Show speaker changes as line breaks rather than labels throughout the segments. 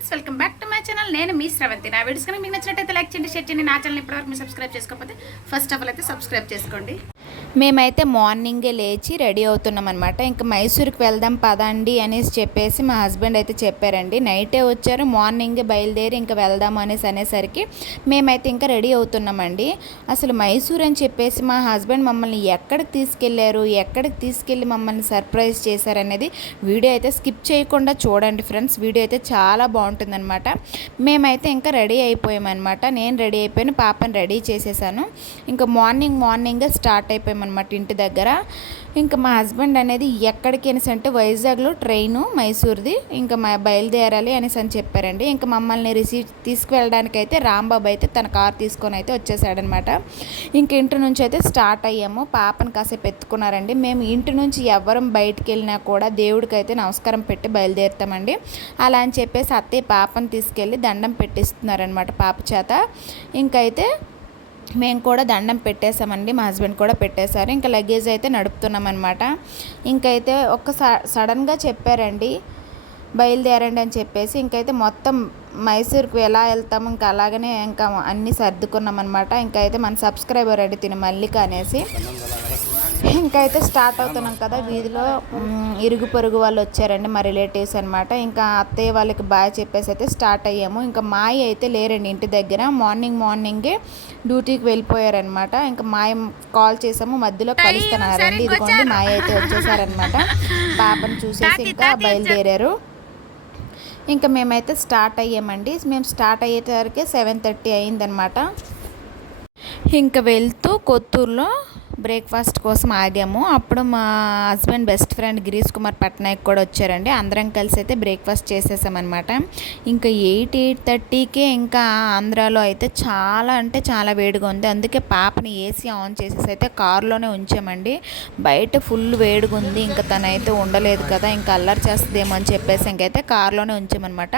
Friends welcome back to my channel. నేను మీ శ్రవంతి నా వీడియోస్ కనుక మీకు నచ్చినట్టయితే లైక్ చేయండి షేర్ చేయండి. నా ఛానల్ ఇప్పటివరకు మీరు సబ్స్క్రైబ్ చేసుకోకపోతే ఫస్ట్ ఆఫ్ ఆల్ అయితే సబ్స్క్రైబ్ చేసుకోండి. మేమైతే మార్నింగే లేచి రెడీ అవుతున్నాం అనమాట ఇంకా మైసూర్కి వెళ్దాం పదండి అనేసి చెప్పేసి మా హస్బెండ్ అయితే చెప్పారండి. నైటే వచ్చారు మార్నింగే బయలుదేరి ఇంకా వెళ్దాం అనేసి అనేసరికి మేమైతే ఇంకా రెడీ అవుతున్నామండి. అసలు మైసూర్ అని చెప్పేసి మా హస్బెండ్ మమ్మల్ని ఎక్కడికి తీసుకెళ్ళారు ఎక్కడికి తీసుకెళ్ళి మమ్మల్ని సర్ప్రైజ్ చేశారనేది వీడియో అయితే స్కిప్ చేయకుండా చూడండి ఫ్రెండ్స్. వీడియో అయితే చాలా బాగుంటుందన్నమాట. మేమైతే ఇంకా రెడీ అయిపోయామన్నమాట. నేను రెడీ అయిపోయాను పాపని రెడీ చేసేసాను. ఇంకా మార్నింగ్ మార్నింగే స్టార్ట్ అనమాట ఇంటి దగ్గర. ఇంకా మా హస్బెండ్ అనేది ఎక్కడికి అంటే వైజాగ్లో ట్రైను మైసూర్ది. ఇంకా మా బయలుదేరాలి అనేసి అని చెప్పారండి. ఇంకా మమ్మల్ని రిసీవ్ తీసుకువెళ్ళడానికి అయితే రాంబాబు అయితే తన కార్ తీసుకొని అయితే వచ్చేసాడనమాట ఇంక ఇంటి నుంచి అయితే స్టార్ట్ అయ్యాము. పాపను కాసేపు ఎత్తుకున్నారండి. మేము ఇంటి నుంచి ఎవరం బయటికి వెళ్ళినా కూడా దేవుడికి అయితే నమస్కారం పెట్టి బయలుదేరుతామండి. అలా అని చెప్పేసి అత్తయ్య పాపను తీసుకెళ్ళి దండం పెట్టిస్తున్నారనమాట పాప చేత. ఇంకైతే మేము కూడా దండం పెట్టేసామండి మా హస్బెండ్ కూడా పెట్టేశారు. ఇంకా లగేజ్ అయితే నడుపుతున్నామన్నమాట. ఇంకైతే ఒక్క సడన్గా చెప్పారండి బయలుదేరండి అని చెప్పేసి. ఇంకైతే మొత్తం మైసూర్కి ఎలా వెళ్తాము ఇంకా అలాగనే ఇంకా అన్నీ సర్దుకున్నాం అనమాట ఇంకైతే మన సబ్స్క్రైబర్ అడి తిని మల్లిక అనేసి. ఇంకైతే స్టార్ట్ అవుతున్నాం కదా వీధిలో ఇరుగు పొరుగు వాళ్ళు వచ్చారండి మా రిలేటివ్స్ అనమాట ఇంకా అత్తయ్య వాళ్ళకి బాగా చెప్పేసి అయితే స్టార్ట్ అయ్యాము. ఇంకా మాయ అయితే లేరండి ఇంటి దగ్గర. మార్నింగ్ మార్నింగే డ్యూటీకి వెళ్ళిపోయారనమాట ఇంకా మాయ కాల్ చేసాము. మధ్యలో కలుస్తున్నారండి. ఇదిగోండి మాయ అయితే వచ్చేసారనమాట పాపను చూసేసి ఇంకా బయలుదేరారు. ఇంకా మేమైతే స్టార్ట్ అయ్యామండి. మేము స్టార్ట్ అయ్యేసరికి సెవెన్ థర్టీ అయిందనమాట ఇంకా వెళ్తూ కొత్తూరులో బ్రేక్ఫాస్ట్ కోసం ఆగాము. అప్పుడు మా husband best friend Girish Kumar Patnaik కూడా వచ్చారండి. అందరం కలిసి అయితే బ్రేక్ఫాస్ట్ చేసేసామన్నమాట. ఇంకా ఎయిట్ ఎయిట్ థర్టీకే ఇంకా ఆంధ్రాలో అయితే చాలా అంటే చాలా వేడిగా ఉంది. అందుకే పాపని ఏసీ ఆన్ చేసేసి అయితే కారులోనే ఉంచామండి. బయట ఫుల్ వేడిగా ఉంది. ఇంకా తనైతే ఉండలేదు కదా ఇంకా అల్లరి చేస్తుందేమో అని చెప్పేసి ఇంకైతే కారులోనే ఉంచామన్నమాట.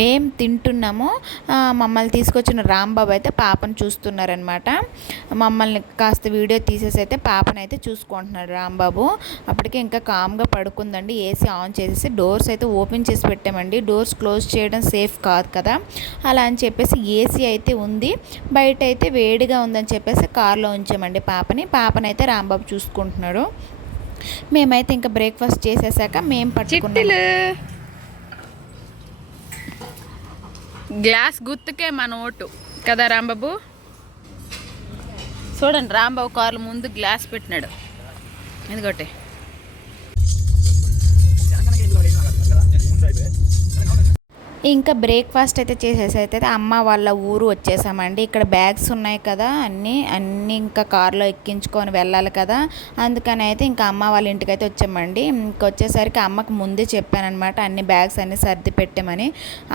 మేము తింటున్నాము. మమ్మల్ని తీసుకొచ్చిన రాంబాబు అయితే పాపను చూస్తున్నారనమాట మమ్మల్ని కాస్త వీడియో చేసేసి అయితే పాపనైతే చూసుకుంటున్నాడు రాంబాబు. అప్పటికే ఇంకా కామ్గా పడుకుందండి. ఏసీ ఆన్ చేసేసి డోర్స్ అయితే ఓపెన్ చేసి పెట్టామండి. డోర్స్ క్లోజ్ చేయడం సేఫ్ కాదు కదా. అలా అని చెప్పేసి ఏసీ అయితే ఉంది. బయట అయితే వేడిగా ఉందని చెప్పేసి కార్లో ఉంచామండి పాపని. పాపనైతే రాంబాబు చూసుకుంటున్నాడు. మేమైతే ఇంకా బ్రేక్ఫాస్ట్ చేసేసాక మేము పట్టుకున్నాం. గ్లాస్ గుర్తుకే మన ఓటు కదా రాంబాబు? చూడండి రాంబాబు కార్ల ముందు గ్లాస్ పెట్టినాడు. ఎందుకంటే ఇంకా బ్రేక్ఫాస్ట్ అయితే చేసేసి అయితే అమ్మ వాళ్ళ ఊరు వచ్చేసామండి. ఇక్కడ బ్యాగ్స్ ఉన్నాయి కదా అన్నీ అన్నీ ఇంకా కార్లో ఎక్కించుకొని వెళ్ళాలి కదా. అందుకని అయితే ఇంకా అమ్మ వాళ్ళ ఇంటికి అయితే వచ్చామండి. ఇంకొచ్చేసరికి అమ్మకు ముందే చెప్పానమాట అన్ని బ్యాగ్స్ అన్ని సర్ది పెట్టామని.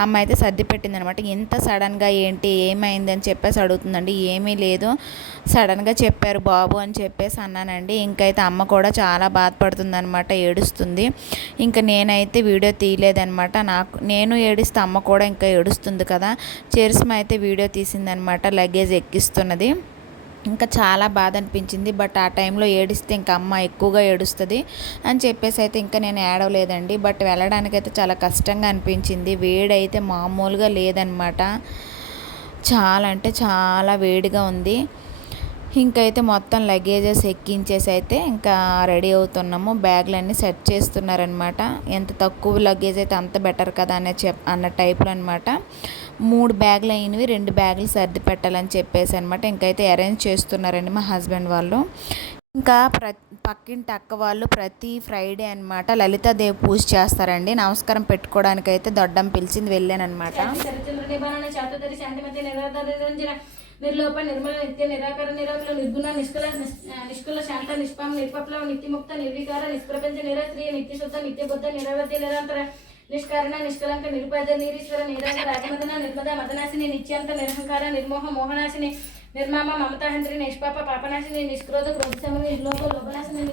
అమ్మ అయితే సర్ది పెట్టింది అనమాట ఇంత సడన్గా ఏంటి ఏమైంది అని చెప్పేసి అడుగుతుందండి. ఏమీ లేదు సడన్గా చెప్పారు బాబు అని చెప్పేసి అన్నానండి. ఇంకైతే అమ్మ కూడా చాలా బాధపడుతుంది అనమాట ఏడుస్తుంది. ఇంకా నేనైతే వీడియో తీయలేదనమాట నాకు నేను చూస్తే అమ్మ కూడా ఇంకా ఏడుస్తుంది కదా. చేరిస్మ అయితే వీడియో తీసిందనమాట లగేజ్ ఎక్కిస్తున్నది. ఇంకా చాలా బాధ అనిపించింది బట్ ఆ టైంలో ఏడిస్తే ఇంకా అమ్మ ఎక్కువగా ఏడుస్తుంది అని చెప్పేసి అయితే ఇంకా నేను ఏడవలేదండి. బట్ వెళ్ళడానికైతే చాలా కష్టంగా అనిపించింది వేడైతే మామూలుగా లేదనమాట. చాలా అంటే చాలా వేడిగా ఉంది. ఇంకైతే మొత్తం లగేజెస్ ఎక్కించేసి అయితే ఇంకా రెడీ అవుతున్నాము. బ్యాగ్లన్నీ సెట్ చేస్తున్నారనమాట ఎంత తక్కువ లగేజ్ అయితే అంత బెటర్ కదా అనే చెప్ అన్న టైప్లో అనమాట మూడు బ్యాగులు అయినవి రెండు బ్యాగులు సర్ది పెట్టాలని చెప్పేసి అనమాట ఇంకైతే అరేంజ్ చేస్తున్నారండి మా హస్బెండ్ వాళ్ళు. ఇంకా ప్ర పక్కింటి అక్క వాళ్ళు ప్రతి ఫ్రైడే అనమాట లలితాదేవి పూజ చేస్తారండి. నమస్కారం పెట్టుకోవడానికి అయితే దొడ్డం పిలిచింది వెళ్ళానమాట నిర్లోప నిర్మల నిత్య నిరాకార నిరాకుల నిర్గుణ నిష్కల నిష్కుల శాంత నిష్పామ నిర్పప్లవ నిత్యముక్త నిర్వికార నిష్ప్రపంచ నిరాశ్రియ నిత్యశుద్ధ నిత్యబుద్ధ నిరవతి నిరంతర నిష్కారణ నిష్కలంక నిరుపేద నీరీశ్వర నిరంజ రాజమదన నిర్మద మదనాశిని నిత్యంత నిరహంకార నిర్మోహ మోహనాశిని నిర్మామ మమతాహంత్రి నిష్పాప పాపనాశిని నిష్క్రోధ క్రోధ సమని నిర్లోక లోపనాశిని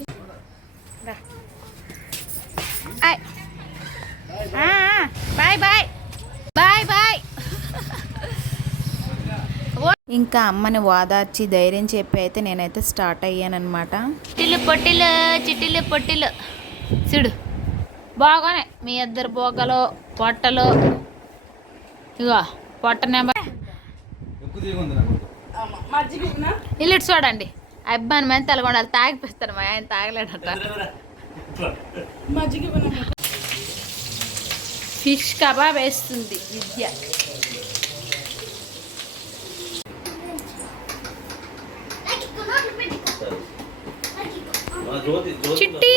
బాయ్ బాయ్ బాయ్ ఇంకా అమ్మని వాదార్చి ధైర్యం చెప్పి అయితే నేనైతే స్టార్ట్ అయ్యానమాట చిట్టిలు పొట్టిలు చిట్టిలు పొట్టిలు. చూడు బాగానే మీ ఇద్దరు బొగ్గలు పొట్టలు. ఇగో పొట్ట నెంబర్. ఎక్కువ దిగుంది నాకు ఇల్లు చూడండి. అబ్బాయి మంది తెలగొండాలి. తాగిపిస్తాడు మా ఆయన తాగలేడట. ఫిష్ కబాబ్ వేస్తుంది విద్య. చిట్టి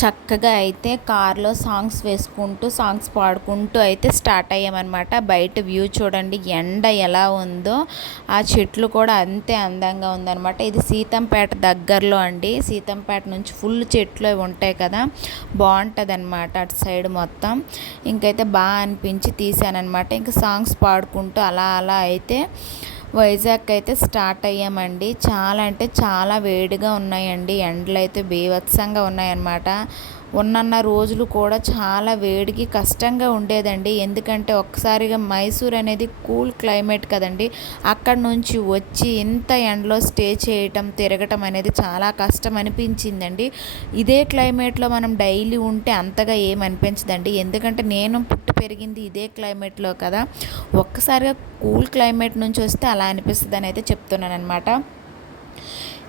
చక్కగా అయితే కార్లో సాంగ్స్ వేసుకుంటూ సాంగ్స్ పాడుకుంటూ అయితే స్టార్ట్ అయ్యామన్నమాట. బయట వ్యూ చూడండి ఎండ ఎలా ఉందో ఆ చెట్లు కూడా అంతే అందంగా ఉందన్నమాట. ఇది సీతంపేట దగ్గరలో అండి. సీతంపేట నుంచి ఫుల్ చెట్లు అవి ఉంటాయి కదా బాగుంటుంది అనమాట అటు సైడ్ మొత్తం. ఇంకైతే బాగా అనిపించి తీసానమాట ఇంకా సాంగ్స్ పాడుకుంటూ అలా అలా అయితే వైజాగ్ అయితే స్టార్ట్ అయ్యామండి. చాలా అంటే చాలా వేడిగా ఉన్నాయండి. ఎండలు అయితే బీభత్సంగా ఉన్నాయన్నమాట. ఉన్నన్న రోజులు కూడా చాలా వేడికి కష్టంగా ఉండేదండి. ఎందుకంటే ఒక్కసారిగా మైసూర్ అనేది కూల్ క్లైమేట్ కదండి. అక్కడ నుంచి వచ్చి ఇంత ఎండలో స్టే చేయటం తిరగటం అనేది చాలా కష్టం అనిపించిందండి. ఇదే క్లైమేట్లో మనం డైలీ ఉంటే అంతగా ఏమనిపించదండి ఎందుకంటే నేను పుట్టి పెరిగింది ఇదే క్లైమేట్లో కదా. ఒక్కసారిగా కూల్ క్లైమేట్ నుంచి వస్తే అలా అనిపిస్తుంది అని అయితే చెప్తున్నాను అనమాట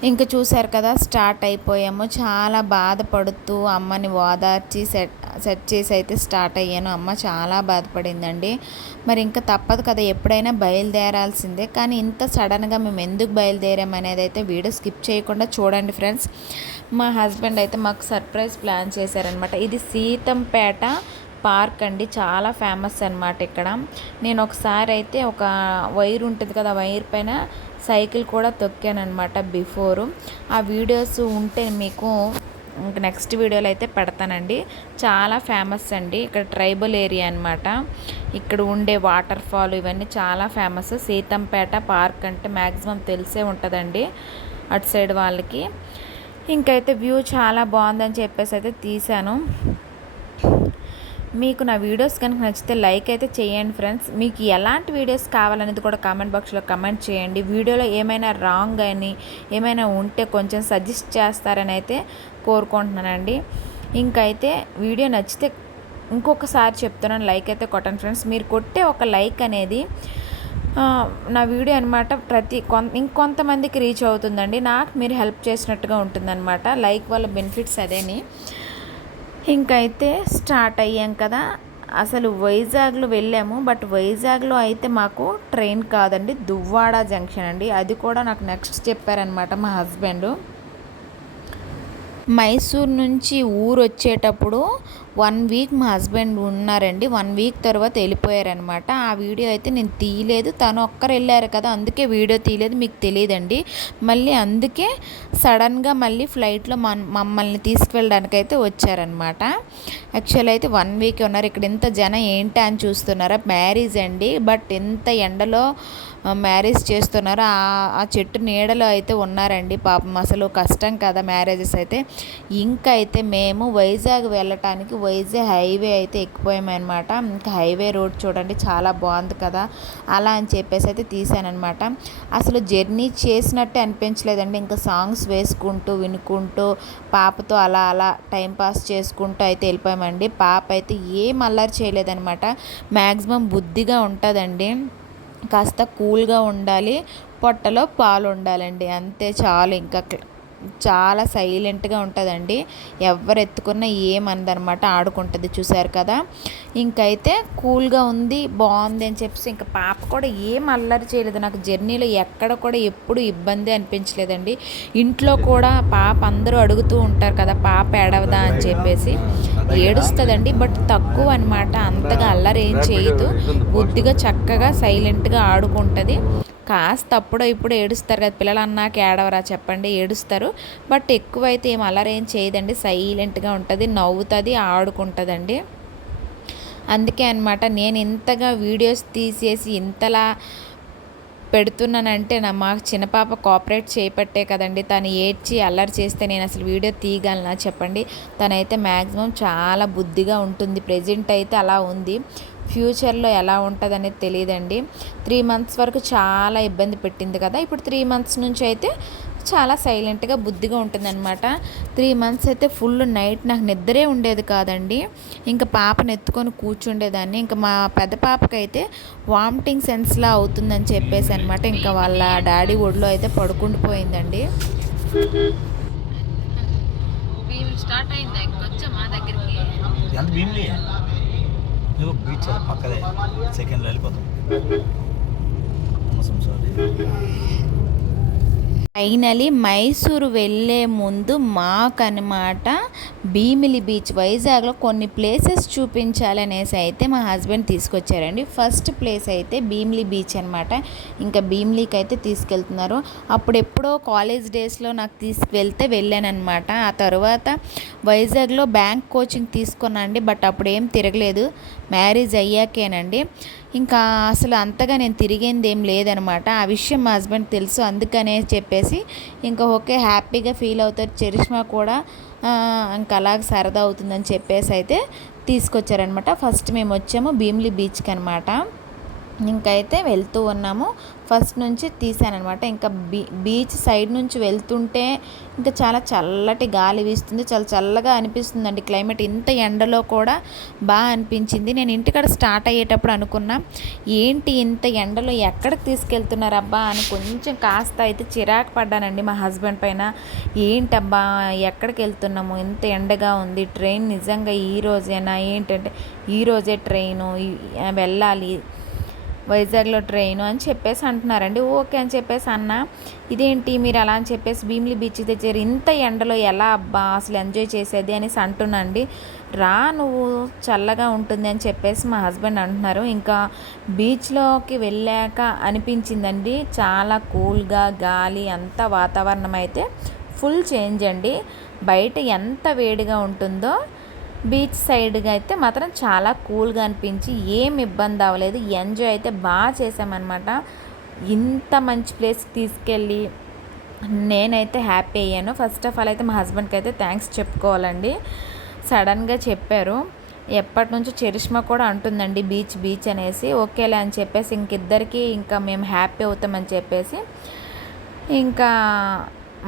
ఇంకా చూశారు కదా స్టార్ట్ అయిపోయాము. చాలా బాధపడుతూ అమ్మని ఓదార్చి సెట్ సెట్ చేసి అయితే స్టార్ట్ అయ్యాను. అమ్మ చాలా బాధపడిందండి. మరి ఇంకా తప్పదు కదా ఎప్పుడైనా బయలుదేరాల్సిందే. కానీ ఇంత సడన్గా మేము ఎందుకు బయలుదేరాం అనేది అయితే వీడియో స్కిప్ చేయకుండా చూడండి ఫ్రెండ్స్. మా హస్బెండ్ అయితే మాకు సర్ప్రైజ్ ప్లాన్ చేశారనమాట. ఇది సీతంపేట పార్క్ అండి. చాలా ఫేమస్ అనమాట ఇక్కడ. నేను ఒకసారి అయితే ఒక వైర్ ఉంటుంది కదా ఆ వైర్ పైన సైకిల్ కూడా తొక్కాను అనమాట బిఫోరు. ఆ వీడియోస్ ఉంటే మీకు ఇంక నెక్స్ట్ వీడియోలో అయితే పెడతానండి. చాలా ఫేమస్ అండి. ఇక్కడ ట్రైబల్ ఏరియా అనమాట ఇక్కడ ఉండే వాటర్ ఫాల్ ఇవన్నీ చాలా ఫేమస్. సీతంపేట పార్క్ అంటే మ్యాక్సిమం తెలిసే ఉంటుందండి అటు సైడ్ వాళ్ళకి. ఇంకైతే వ్యూ చాలా బాగుందని చెప్పేసి అయితే తీశాను. మీకు నా వీడియోస్ కనుక నచ్చితే లైక్ అయితే చేయండి ఫ్రెండ్స్. మీకు ఎలాంటి వీడియోస్ కావాలనేది కూడా కామెంట్ బాక్స్లో కమెంట్ చేయండి. వీడియోలో ఏమైనా రాంగ్ అని ఏమైనా ఉంటే కొంచెం సజెస్ట్ చేస్తారని అయితే కోరుకుంటున్నానండి. ఇంకైతే వీడియో నచ్చితే ఇంకొకసారి చెప్తున్నాను లైక్ అయితే కొట్టండి ఫ్రెండ్స్. మీరు కొట్టే ఒక లైక్ అనేది నా వీడియో అనమాట ప్రతి కొం ఇంకొంతమందికి రీచ్ అవుతుందండి. నాకు మీరు హెల్ప్ చేసినట్టుగా ఉంటుందన్నమాట. లైక్ వల్ల బెనిఫిట్స్ అదేని. ఇంకైతే స్టార్ట్ అయ్యాం కదా. అసలు వైజాగ్లో వెళ్ళాము. బట్ వైజాగ్లో అయితే మాకు ట్రైన్ కాదండి. దువ్వాడ జంక్షన్ అండి. అది కూడా నాకు నెక్స్ట్ చెప్పారనమాట మా హస్బెండ్. మైసూర్ నుంచి ఊరు వచ్చేటప్పుడు వన్ వీక్ మా హస్బెండ్ ఉన్నారండి. వన్ వీక్ తర్వాత వెళ్ళిపోయారనమాట ఆ వీడియో అయితే నేను తీయలేదు. తను ఒక్కరు వెళ్ళారు కదా అందుకే వీడియో తీయలేదు. మీకు తెలియదండి. మళ్ళీ అందుకే సడన్గా మళ్ళీ ఫ్లైట్లో మన మమ్మల్ని తీసుకెళ్ళడానికి అయితే వచ్చారనమాట యాక్చువల్ అయితే వన్ వీక్ ఉన్నారు. ఇక్కడ ఇంత జనం ఏంటి అని చూస్తున్నారా? మ్యారేజ్ అండి. బట్ ఎంత ఎండలో మ్యారేజ్ చేస్తున్నారు ఆ ఆ చెట్టు నీడలో అయితే ఉన్నారండి. పాపం అసలు కష్టం కదా మ్యారేజెస్ అయితే. ఇంకా అయితే మేము వైజాగ్ వెళ్ళటానికి వైజాగ్ హైవే అయితే ఎక్కిపోయామన్నమాట ఇంకా హైవే రోడ్ చూడండి చాలా బాగుంది కదా. అలా అని చెప్పేసి అయితే తీసానమాట అసలు జర్నీ చేసినట్టే అనిపించలేదండి. ఇంకా సాంగ్స్ వేసుకుంటూ వినుకుంటూ పాపతో అలా అలా టైం పాస్ చేసుకుంటూ అయితే వెళ్ళిపోయామండి. పాప అయితే ఏం అల్లరి చేయలేదనమాట. మ్యాక్సిమం బుద్ధిగా ఉంటుందండి. కాస్త కూల్గా ఉండాలి. పొట్టలో పాలు ఉండాలండి. అంతే చాలు ఇంకా చాలా సైలెంట్గా ఉంటుందండి. ఎవరు ఎత్తుకున్నా ఏమనదనమాట ఆడుకుంటుంది. చూసారు కదా? ఇంకైతే కూల్గా ఉంది బాగుంది అని చెప్పేసి ఇంకా పాప కూడా ఏం అల్లరి చేయలేదు. నాకు జర్నీలో ఎక్కడ కూడా ఎప్పుడు ఇబ్బంది అనిపించలేదండి. ఇంట్లో కూడా పాప అందరూ అడుగుతూ ఉంటారు కదా పాప ఏడవదా? అని చెప్పేసి. ఏడుస్తుందండి బట్ తక్కువ అనమాట అంతగా అల్లరి ఏం చేయదు. బుద్ధిగా చక్కగా సైలెంట్గా ఆడుకుంటుంది. కాస్త అప్పుడు ఇప్పుడు ఏడుస్తారు కదా పిల్లలు అన్నాక ఏడవరా చెప్పండి ఏడుస్తారు. బట్ ఎక్కువైతే ఏం అల్లరి ఏం చేయదండి సైలెంట్గా ఉంటుంది నవ్వుతుంది ఆడుకుంటుందండి. అందుకే అనమాట నేను ఇంతగా వీడియోస్ తీసేసి ఇంతలా పెడుతున్నానంటే నా మా చిన్న పాప కోఆపరేట్ చేపట్టే కదండి. తను ఏడ్చి అల్లరి చేస్తే నేను అసలు వీడియో తీయగలనా చెప్పండి. తనైతే మ్యాక్సిమం చాలా బుద్ధిగా ఉంటుంది ప్రజెంట్ అయితే అలా ఉంది. ఫ్యూచర్లో ఎలా ఉంటుంది అనేది తెలియదండి. త్రీ మంత్స్ వరకు చాలా ఇబ్బంది పెట్టింది కదా. ఇప్పుడు త్రీ మంత్స్ నుంచి అయితే చాలా సైలెంట్గా బుద్ధిగా ఉంటుందన్నమాట. త్రీ మంత్స్ అయితే ఫుల్ నైట్ నాకు నిద్రే ఉండేది కాదండి. ఇంకా పాపను ఎత్తుకొని కూర్చుండేదాన్ని. ఇంకా మా పెద్ద పాపకైతే వామిటింగ్ సెన్స్లా అవుతుందని చెప్పేసి అనమాట ఇంకా వాళ్ళ డాడీ ఒడిలో అయితే పడుకుండిపోయిందండి స్టార్ట్ అయిందా? ఇంకొచ్చా మా దగ్గరికి? ఎంత నువ్వు బీచ్ అది పక్కదే. సెకండ్లో వెళ్ళిపోతాం. మోసం సారీ ఫైనలీ మైసూరు వెళ్ళే ముందు మాకనమాట భీమిలి బీచ్ వైజాగ్లో కొన్ని ప్లేసెస్ చూపించాలనేసి అయితే మా హస్బెండ్ తీసుకొచ్చారండి. ఫస్ట్ ప్లేస్ అయితే భీమిలి బీచ్ అనమాట ఇంకా భీమిలీకి అయితే తీసుకెళ్తున్నారు. అప్పుడు ఎప్పుడో కాలేజ్ డేస్లో నాకు తీసుకువెళ్తే వెళ్ళానమాట ఆ తర్వాత వైజాగ్లో బ్యాంక్ కోచింగ్ తీసుకున్నాను అండి బట్ అప్పుడు ఏం తిరగలేదు. మ్యారేజ్ అయ్యాకేనండి. ఇంకా అసలు అంతగా నేను తిరిగింది ఏం లేదనమాట. ఆ విషయం మా హస్బెండ్ తెలుసు. అందుకనే చెప్పేసి ఇంకా ఓకే హ్యాపీగా ఫీల్ అవుతారు. చరిష్మా కూడా ఇంకా అలాగ సరదా అవుతుందని చెప్పేసి అయితే తీసుకొచ్చారనమాట. ఫస్ట్ మేము వచ్చాము భీమిలి బీచ్కి అనమాట. ఇంకైతే వెళ్తూ ఉన్నాము. ఫస్ట్ నుంచి తీసానమాట ఇంకా బీ బీచ్ సైడ్ నుంచి వెళ్తుంటే ఇంకా చాలా చల్లటి గాలి వీస్తుంది. చాలా చల్లగా అనిపిస్తుందండి క్లైమేట్. ఇంత ఎండలో కూడా బాగా అనిపించింది. నేను ఇంటికాడ స్టార్ట్ అయ్యేటప్పుడు అనుకున్నా ఏంటి ఇంత ఎండలో ఎక్కడికి తీసుకెళ్తున్నారబ్బా? అని కొంచెం కాస్త అయితే చిరాకు పడ్డానండి మా హస్బెండ్ పైన. ఏంటబ్బా ఎక్కడికి వెళ్తున్నాము? ఇంత ఎండగా ఉంది. ట్రైన్ నిజంగా ఈ రోజేనా? ఏంటంటే ఈ రోజే ట్రైను వెళ్ళాలి. వైజాగ్లో ట్రైన్ అని చెప్పేసి అంటున్నారండి. ఓకే అని చెప్పేసి అన్న. ఇదేంటి మీరు అలా అని చెప్పేసి భీమిలి బీచ్ తెచ్చారు ఇంత ఎండలో ఎలా అబ్బా అసలు ఎంజాయ్ చేసేది అనేసి అంటున్నాండి. రా నువ్వు చల్లగా ఉంటుంది అని చెప్పేసి మా హస్బెండ్ అంటున్నారు. ఇంకా బీచ్లోకి వెళ్ళాక అనిపించిందండి. చాలా కూల్గా గాలి అంత వాతావరణం అయితే ఫుల్ చేంజ్ అండి. బయట ఎంత వేడిగా ఉంటుందో బీచ్ సైడ్గా అయితే మాత్రం చాలా కూల్గా అనిపించి ఏం ఇబ్బంది అవ్వలేదు. ఎంజాయ్ అయితే బాగా చేసామన్నమాట. ఇంత మంచి ప్లేస్కి తీసుకెళ్ళి నేనైతే హ్యాపీ అయ్యాను. ఫస్ట్ ఆఫ్ ఆల్ అయితే మా హస్బెండ్కి అయితే థ్యాంక్స్ చెప్పుకోవాలండి. సడన్గా చెప్పారు. ఎప్పటి నుంచో చరిష్మా కూడా అంటుందండి బీచ్ బీచ్ అనేసి. ఓకేలే అని చెప్పేసి ఇంకిద్దరికి ఇంకా మేము హ్యాపీ అవుతామని చెప్పేసి ఇంకా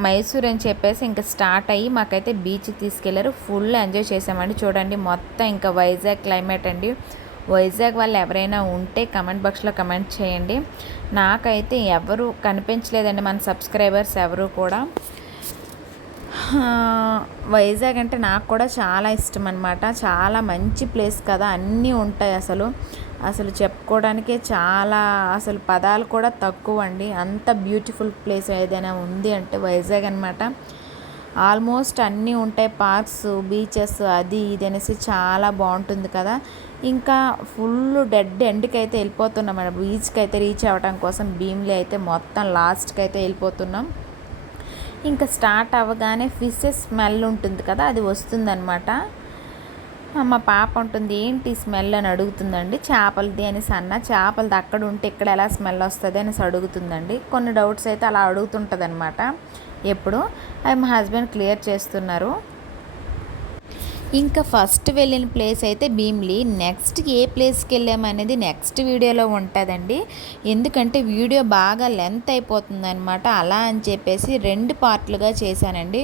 మైసూర్ అని చెప్పేసి ఇంకా స్టార్ట్ అయ్యి మాకైతే బీచ్కి తీసుకెళ్ళారు. ఫుల్ ఎంజాయ్ చేసామండి. చూడండి మొత్తం ఇంకా వైజాగ్ క్లైమేట్ అండి. వైజాగ్ వాళ్ళు ఎవరైనా ఉంటే కమెంట్ బాక్స్లో కమెంట్ చేయండి. నాకైతే ఎవరు కనిపించలేదండి మన సబ్స్క్రైబర్స్ ఎవరు కూడా. వైజాగ్ అంటే నాకు కూడా చాలా ఇష్టం అనమాట చాలా మంచి ప్లేస్ కదా అన్నీ ఉంటాయి అసలు. అసలు చెప్పుకోవడానికే చాలా అసలు పదాలు కూడా తక్కువ అండి అంత బ్యూటిఫుల్ ప్లేస్ ఏదైనా ఉంది అంటే వైజాగ్ అనమాట ఆల్మోస్ట్ అన్నీ ఉంటాయి పార్క్స్ బీచెస్ అది ఇది అనేసి చాలా బాగుంటుంది కదా. ఇంకా ఫుల్ డెడ్ ఎండ్కి అయితే వెళ్ళిపోతున్నాం మేడం. బీచ్కి అయితే రీచ్ అవ్వడం కోసం భీమ్లీ అయితే మొత్తం లాస్ట్కి అయితే వెళ్ళిపోతున్నాం. ఇంకా స్టార్ట్ అవ్వగానే ఫిషెస్ స్మెల్ ఉంటుంది కదా అది వస్తుందన్నమాట. మా పాప ఉంటుంది ఏంటి స్మెల్? అని అడుగుతుందండి. చేపలది అనేసి అన్న చేపలది అక్కడ ఉంటే ఇక్కడ ఎలా స్మెల్ వస్తుంది అనేసి అడుగుతుందండి. కొన్ని డౌట్స్ అయితే అలా అడుగుతుంటుంది అనమాట ఎప్పుడు? అది మా హస్బెండ్ క్లియర్ చేస్తున్నారు. ఇంకా ఫస్ట్ వెళ్ళిన ప్లేస్ అయితే భీమ్లీ. నెక్స్ట్ ఏ ప్లేస్కి వెళ్ళామనేది నెక్స్ట్ వీడియోలో ఉంటుందండి. ఎందుకంటే వీడియో బాగా లెంత్ అయిపోతుందనమాట అలా అని చెప్పేసి రెండు పార్ట్లుగా చేశానండి.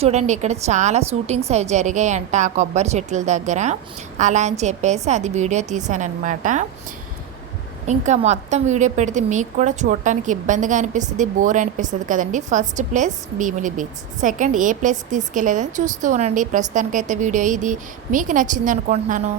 చూడండి ఇక్కడ చాలా షూటింగ్స్ అవి జరిగాయంట ఆ కొబ్బరి చెట్ల దగ్గర. అలా అని చెప్పేసి అది వీడియో తీశానమాట ఇంకా మొత్తం వీడియో పెడితే మీకు కూడా చూడటానికి ఇబ్బందిగా అనిపిస్తుంది బోర్ అనిపిస్తుంది కదండి. First place Bheemili beach second ఏ ప్లేస్కి తీసుకెళ్ళేదని చూస్తూ ఉండండి. ప్రస్తుతానికైతే వీడియో ఇది. మీకు నచ్చింది అనుకుంటున్నాను.